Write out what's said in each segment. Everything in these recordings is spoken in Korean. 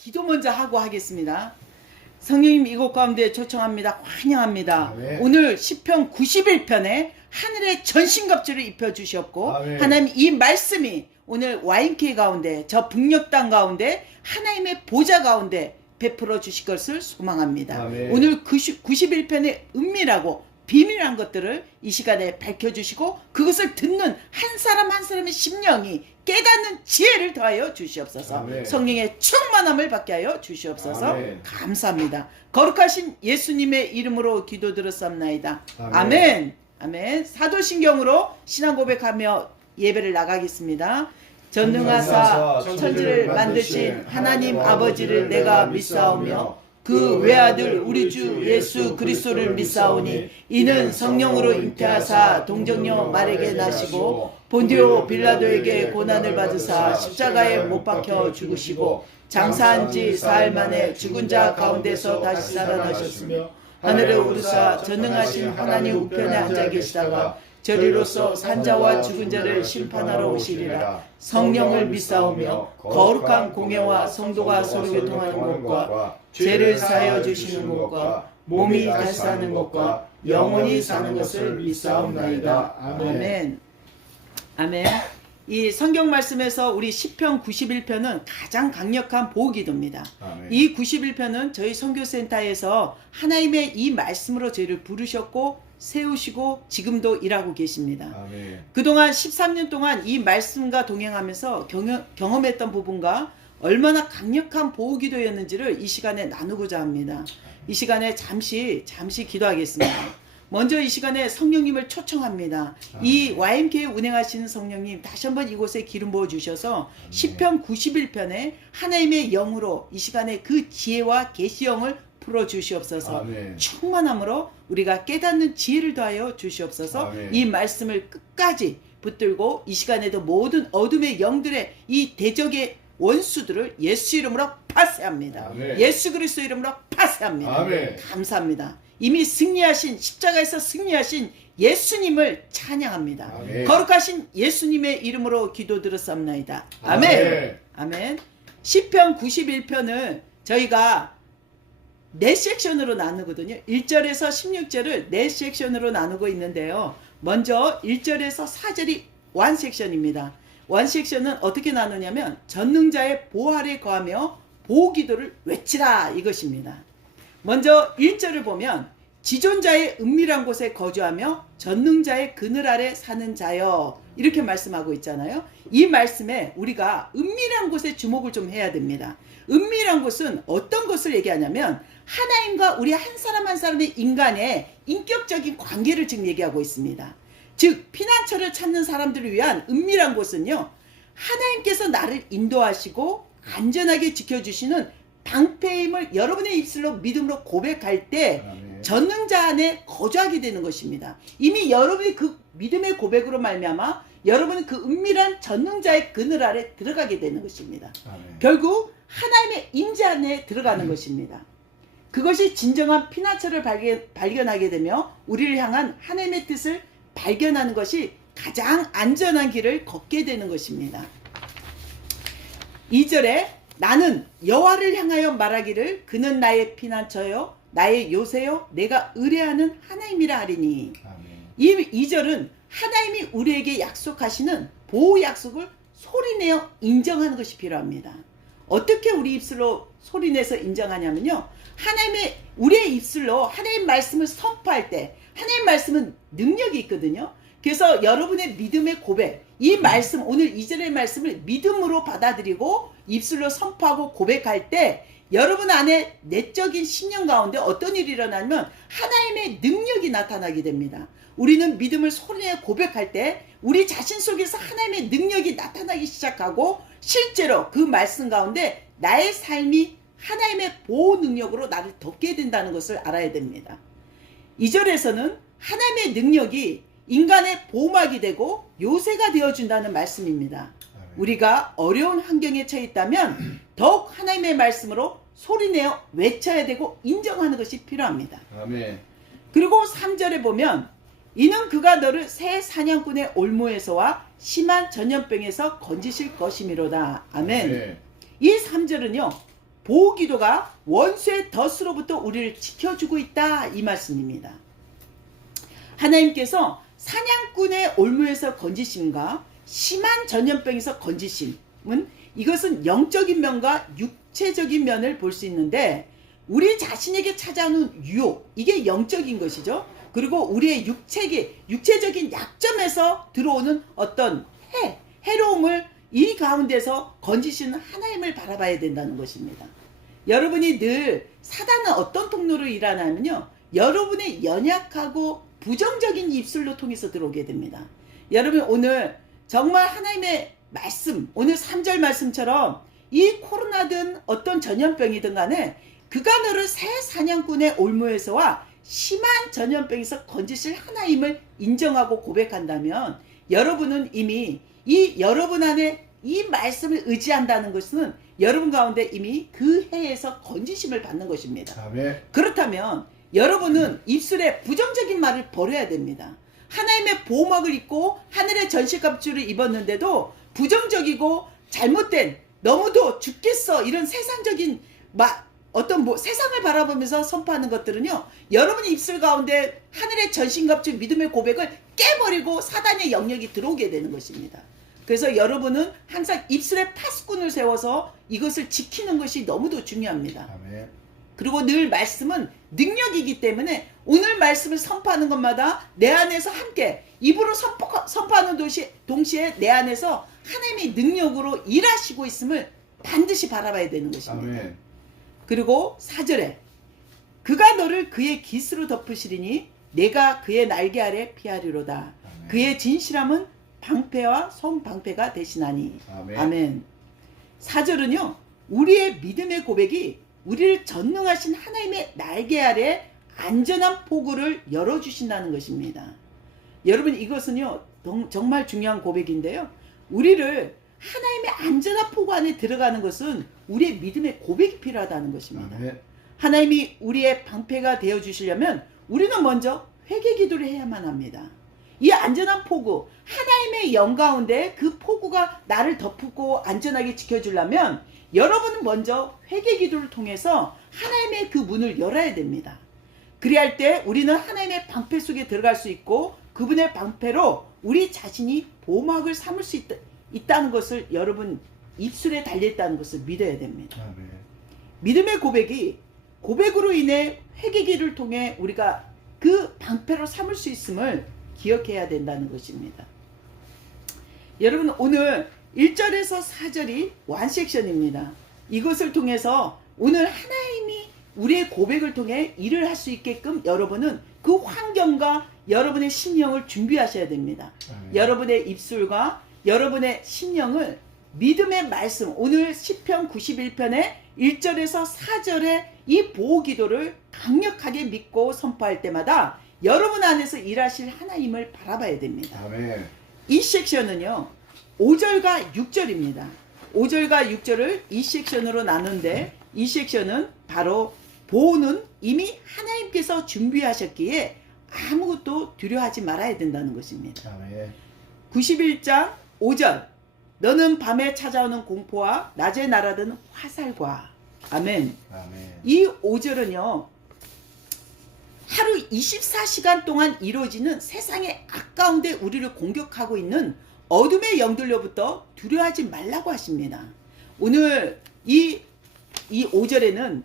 기도 먼저 하고 하겠습니다. 성령님 이곳 가운데 초청합니다. 환영합니다. 아멘. 오늘 시편 91편에 하늘의 전신갑주를 입혀주셨고 아멘. 하나님 이 말씀이 오늘 YMK 가운데 저 북녘 땅 가운데 하나님의 보좌 가운데 베풀어 주실 것을 소망합니다. 아멘. 오늘 91편의 은밀하고 비밀한 것들을 이 시간에 밝혀주시고 그것을 듣는 한 사람 한 사람의 심령이 깨닫는 지혜를 더하여 주시옵소서. 아멘. 성령의 충만함을 받게 하여 주시옵소서. 아멘. 감사합니다. 거룩하신 예수님의 이름으로 기도드렸사옵나이다. 아멘. 아멘. 아멘. 사도신경으로 신앙 고백하며 예배를 나가겠습니다. 전능하사 천지를 만드신 하나님 아버지를 내가 믿사오며 그 외아들 우리 주 예수 그리스도를 믿사오니 이는 성령으로 잉태하사 동정녀 말에게 나시고 본디오 빌라도에게 고난을 받으사 십자가에 못 박혀 죽으시고 장사한 지 사흘 만에 죽은 자 가운데서 다시 살아나셨으며 하늘에 오르사 전능하신 하나님 우편에 앉아 계시다가 저리로서 산자와 죽은 자를 심판하러 오시리라. 성령을 믿사오며 거룩한 공예와 성도가 서로 교통하는 것과 죄를 사하여 주시는 것과 몸이 다시 사는 것과 영원히 사는 것을 믿사옵나이다. 아멘. 아멘. 이 성경 말씀에서 우리 시편 91편은 가장 강력한 보호기도입니다. 아멘. 이 91편은 저희 선교센터에서 하나님의 이 말씀으로 저희를 부르셨고 세우시고 지금도 일하고 계십니다. 아멘. 그동안 13년 동안 이 말씀과 동행하면서 경험했던 부분과 얼마나 강력한 보호기도였는지를 이 시간에 나누고자 합니다. 이 시간에 잠시 기도하겠습니다. 먼저 이 시간에 성령님을 초청합니다. 이 YMK 운행하시는 성령님 다시 한번 이곳에 기름 부어주셔서 시편 91편에 하나님의 영으로 이 시간에 그 지혜와 계시영을 풀어주시옵소서. 아멘. 충만함으로 우리가 깨닫는 지혜를 더하여 주시옵소서. 아멘. 이 말씀을 끝까지 붙들고 이 시간에도 모든 어둠의 영들의 이 대적의 원수들을 예수 이름으로 파쇄합니다. 아멘. 예수 그리스도 이름으로 파쇄합니다. 아멘. 감사합니다. 이미 승리하신 십자가에서 승리하신 예수님을 찬양합니다. 아멘. 거룩하신 예수님의 이름으로 기도드렸사옵나이다. 아멘. 아멘. 아멘. 시편 91편은 저희가 4섹션으로 나누거든요. 1절에서 16절을 4섹션으로 나누고 있는데요. 먼저 1절에서 4절이 1섹션입니다. 1섹션은 어떻게 나누냐면 전능자의 보호 아래 거하며 보호기도를 외치라 이것입니다. 먼저 1절을 보면 지존자의 은밀한 곳에 거주하며 전능자의 그늘 아래 사는 자여 이렇게 말씀하고 있잖아요. 이 말씀에 우리가 은밀한 곳에 주목을 좀 해야 됩니다. 은밀한 곳은 어떤 것을 얘기하냐면 하나님과 우리 한 사람 한 사람의 인간의 인격적인 관계를 지금 얘기하고 있습니다. 즉 피난처를 찾는 사람들을 위한 은밀한 곳은요, 하나님께서 나를 인도하시고 안전하게 지켜주시는 방패임을 여러분의 입술로 믿음으로 고백할 때 아멘. 전능자 안에 거주하게 되는 것입니다. 이미 여러분이 그 믿음의 고백으로 말미암아 여러분은 그 은밀한 전능자의 그늘 아래 들어가게 되는 것입니다. 아멘. 결국 하나님의 임재 안에 들어가는 것입니다. 그것이 진정한 피난처를 발견하게 되며 우리를 향한 하나님의 뜻을 발견하는 것이 가장 안전한 길을 걷게 되는 것입니다. 2절에 나는 여호와를 향하여 말하기를 그는 나의 피난처요 나의 요새요 내가 의뢰하는 하나님이라 하리니. 아멘. 이 2절은 하나님이 우리에게 약속하시는 보호 약속을 소리내어 인정하는 것이 필요합니다. 어떻게 우리 입술로 소리내서 인정하냐면요, 하나님의 우리의 입술로 하나님 말씀을 선포할 때 하나님 말씀은 능력이 있거든요. 그래서 여러분의 믿음의 고백, 이 말씀 오늘 2절의 말씀을 믿음으로 받아들이고 입술로 선포하고 고백할 때 여러분 안에 내적인 신령 가운데 어떤 일이 일어나면 하나님의 능력이 나타나게 됩니다. 우리는 믿음을 소리내어 고백할 때 우리 자신 속에서 하나님의 능력이 나타나기 시작하고 실제로 그 말씀 가운데 나의 삶이 하나님의 보호 능력으로 나를 덮게 된다는 것을 알아야 됩니다. 2절에서는 하나님의 능력이 인간의 보호막이 되고 요새가 되어준다는 말씀입니다. 아멘. 우리가 어려운 환경에 처해 있다면 더욱 하나님의 말씀으로 소리내어 외쳐야 되고 인정하는 것이 필요합니다. 아멘. 그리고 3절에 보면 이는 그가 너를 새 사냥꾼의 올무에서와 심한 전염병에서 건지실 것이미로다. 아멘. 아멘. 이 3절은요 보호기도가 원수의 덫으로부터 우리를 지켜주고 있다, 이 말씀입니다. 하나님께서 사냥꾼의 올무에서 건지심과 심한 전염병에서 건지심은 이것은 영적인 면과 육체적인 면을 볼 수 있는데, 우리 자신에게 찾아오는 유혹, 이게 영적인 것이죠. 그리고 우리의 육체적인 약점에서 들어오는 어떤 해로움을 이 가운데서 건지시는 하나님을 바라봐야 된다는 것입니다. 여러분이 늘 사단은 어떤 통로로 일하냐면요, 여러분의 연약하고 부정적인 입술로 통해서 들어오게 됩니다. 여러분, 오늘 정말 하나님의 말씀, 오늘 3절 말씀처럼 이 코로나든 어떤 전염병이든 간에 그가 너를 새 사냥꾼의 올무에서와 심한 전염병에서 건지실 하나님을 인정하고 고백한다면, 여러분은 이미 여러분 안에 이 말씀을 의지한다는 것은 여러분 가운데 이미 그 해에서 건지심을 받는 것입니다. 아멘. 그렇다면 여러분은 입술에 부정적인 말을 버려야 됩니다. 하나님의 보호막을 입고 하늘의 전신갑주를 입었는데도 부정적이고 잘못된, 너무도 죽겠어, 이런 세상적인 세상을 바라보면서 선포하는 것들은요, 여러분의 입술 가운데 하늘의 전신갑주 믿음의 고백을 깨버리고 사단의 영역이 들어오게 되는 것입니다. 그래서 여러분은 항상 입술에 파수꾼을 세워서 이것을 지키는 것이 너무도 중요합니다. 아멘. 그리고 늘 말씀은 능력이기 때문에 오늘 말씀을 선포하는 것마다 내 안에서 함께 입으로 선포하는 동시에 내 안에서 하나님의 능력으로 일하시고 있음을 반드시 바라봐야 되는 것입니다. 아멘. 그리고 4절에 그가 너를 그의 깃으로 덮으시리니 내가 그의 날개 아래 피하리로다. 아멘. 그의 진실함은 방패와 손방패가 되시나니. 아멘. 아멘. 4절은요, 우리의 믿음의 고백이 우리를 전능하신 하나님의 날개 아래 안전한 포구를 열어주신다는 것입니다. 여러분, 이것은요 정말 중요한 고백인데요, 우리를 하나님의 안전한 포구 안에 들어가는 것은 우리의 믿음의 고백이 필요하다는 것입니다. 아멘. 하나님이 우리의 방패가 되어주시려면 우리는 먼저 회개 기도를 해야만 합니다. 이 안전한 포구, 하나님의 영 가운데 그 포구가 나를 덮고 안전하게 지켜주려면 여러분은 먼저 회개 기도를 통해서 하나님의 그 문을 열어야 됩니다. 그리할 때 우리는 하나님의 방패 속에 들어갈 수 있고 그분의 방패로 우리 자신이 보호막을 삼을 수 있다는 것을 여러분 입술에 달려있다는 것을 믿어야 됩니다. 아멘. 믿음의 고백으로 인해 회개기를 통해 우리가 그 방패로 삼을 수 있음을 기억해야 된다는 것입니다. 여러분, 오늘 1절에서 4절이 완섹션입니다. 이것을 통해서 오늘 하나님이 우리의 고백을 통해 일을 할 수 있게끔 여러분은 그 환경과 여러분의 심령을 준비하셔야 됩니다. 여러분의 입술과 여러분의 심령을 믿음의 말씀, 오늘 시편 91편의 1절에서 4절의 이 보호기도를 강력하게 믿고 선포할 때마다 여러분 안에서 일하실 하나님을 바라봐야 됩니다. 아멘. 이 섹션은요 5절과 6절입니다. 5절과 6절을 이 섹션으로 나누는데, 이 섹션은 바로 보호는 이미 하나님께서 준비하셨기에 아무것도 두려워하지 말아야 된다는 것입니다. 아멘. 91장 5절, 너는 밤에 찾아오는 공포와 낮에 날아드는 화살과. 아멘. 아멘. 이 5절은요 하루 24시간 동안 이루어지는 세상의 악가운데 우리를 공격하고 있는 어둠의 영들로부터 두려워하지 말라고 하십니다. 오늘 이 5절에는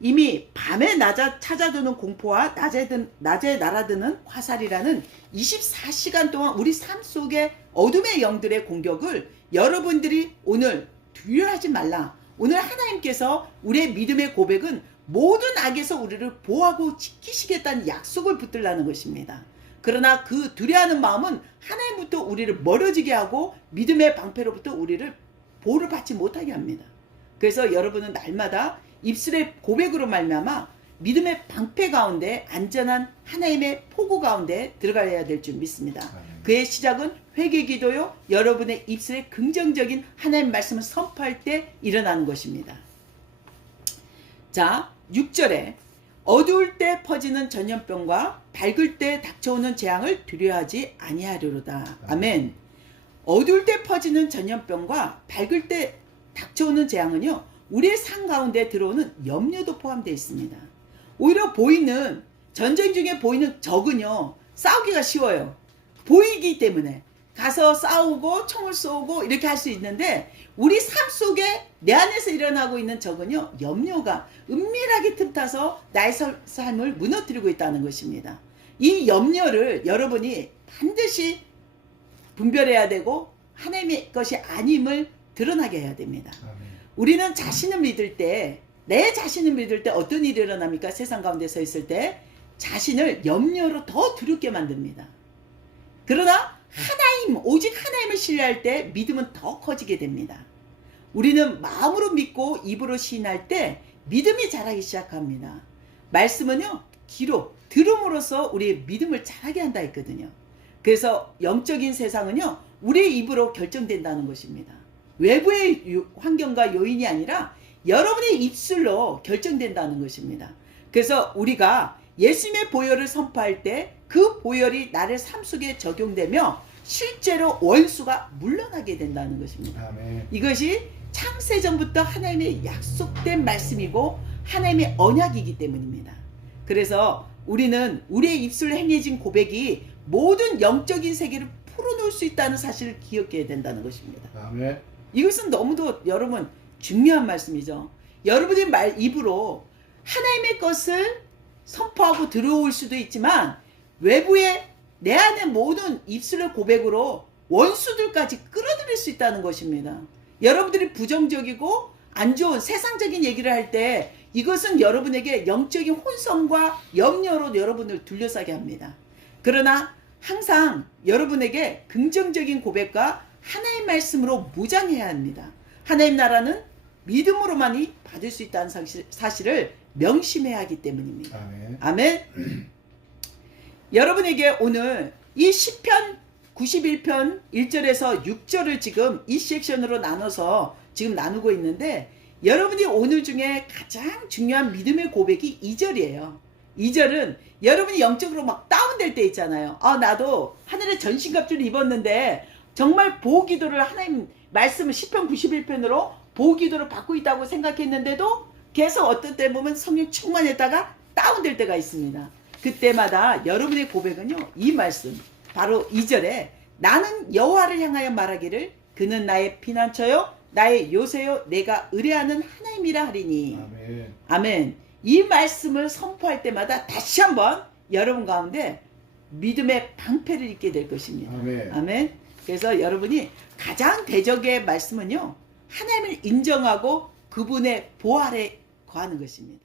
이미 밤에 찾아드는 공포와 낮에 날아드는 화살이라는 24시간 동안 우리 삶 속에 어둠의 영들의 공격을 여러분들이 오늘 두려워하지 말라. 오늘 하나님께서 우리의 믿음의 고백은 모든 악에서 우리를 보호하고 지키시겠다는 약속을 붙들라는 것입니다. 그러나 그 두려워하는 마음은 하나님부터 우리를 멀어지게 하고 믿음의 방패로부터 우리를 보호를 받지 못하게 합니다. 그래서 여러분은 날마다 입술의 고백으로 말미암아 믿음의 방패 가운데 안전한 하나님의 포구 가운데 들어가야 될 줄 믿습니다. 그의 시작은 회개기도요, 여러분의 입술에 긍정적인 하나님 말씀을 선포할 때 일어나는 것입니다. 자, 6절에 어두울 때 퍼지는 전염병과 밝을 때 닥쳐오는 재앙을 두려워하지 아니하리로다. 아멘. 어두울 때 퍼지는 전염병과 밝을 때 닥쳐오는 재앙은요, 우리의 삶 가운데 들어오는 염려도 포함되어 있습니다. 오히려 보이는 전쟁 중에 보이는 적은요 싸우기가 쉬워요. 보이기 때문에 가서 싸우고 총을 쏘고 이렇게 할 수 있는데 우리 삶 속에 내 안에서 일어나고 있는 적은요 염려가 은밀하게 틈타서 나의 삶을 무너뜨리고 있다는 것입니다. 이 염려를 여러분이 반드시 분별해야 되고 하나님의 것이 아님을 드러나게 해야 됩니다. 우리는 자신을 믿을 때, 내 자신을 믿을 때 어떤 일이 일어납니까? 세상 가운데 서 있을 때 자신을 염려로 더 두렵게 만듭니다. 그러나 하나님, 오직 하나님을 신뢰할 때 믿음은 더 커지게 됩니다. 우리는 마음으로 믿고 입으로 시인할 때 믿음이 자라기 시작합니다. 말씀은요, 귀로 들음으로써 우리의 믿음을 자라게 한다 했거든요. 그래서 영적인 세상은요, 우리의 입으로 결정된다는 것입니다. 외부의 환경과 요인이 아니라 여러분의 입술로 결정된다는 것입니다. 그래서 우리가 예수님의 보혈을 선포할 때 그 보혈이 나의 삶 속에 적용되며 실제로 원수가 물러나게 된다는 것입니다. 아멘. 이것이 창세전부터 하나님의 약속된 말씀이고 하나님의 언약이기 때문입니다. 그래서 우리는 우리의 입술로 행해진 고백이 모든 영적인 세계를 풀어놓을 수 있다는 사실을 기억해야 된다는 것입니다. 아멘. 이것은 너무도 여러분 중요한 말씀이죠. 여러분의 입으로 하나님의 것을 선포하고 들어올 수도 있지만 외부에 내 안의 모든 입술의 고백으로 원수들까지 끌어들일 수 있다는 것입니다. 여러분들이 부정적이고 안 좋은 세상적인 얘기를 할 때 이것은 여러분에게 영적인 혼선과 염려로 여러분을 둘러싸게 합니다. 그러나 항상 여러분에게 긍정적인 고백과 하나님 말씀으로 무장해야 합니다. 하나님 나라는 믿음으로만이 받을 수 있다는 사실을 명심해야 하기 때문입니다. 아멘. 아멘. 여러분에게 오늘 이 시편 91편 1절에서 6절을 지금 이 섹션으로 나눠서 지금 나누고 있는데 여러분이 오늘 중에 가장 중요한 믿음의 고백이 2절이에요. 2절은 여러분이 영적으로 막 다운될 때 있잖아요. 나도 하늘의 전신갑주를 입었는데 정말 보호기도를 하나님 말씀을 시편 91편으로 보호기도를 받고 있다고 생각했는데도 계속 어떤 때 보면 성령 충만했다가 다운될 때가 있습니다. 그때마다 여러분의 고백은요, 이 말씀 바로 2절에 나는 여호와를 향하여 말하기를 그는 나의 피난처요 나의 요새요 내가 의뢰하는 하나님이라 하리니. 아멘. 아멘. 이 말씀을 선포할 때마다 다시 한번 여러분 가운데 믿음의 방패를 입게 될 것입니다. 아멘. 아멘. 그래서 여러분이 가장 대적의 말씀은요, 하나님을 인정하고 그분의 보호 아래 거하는 것입니다.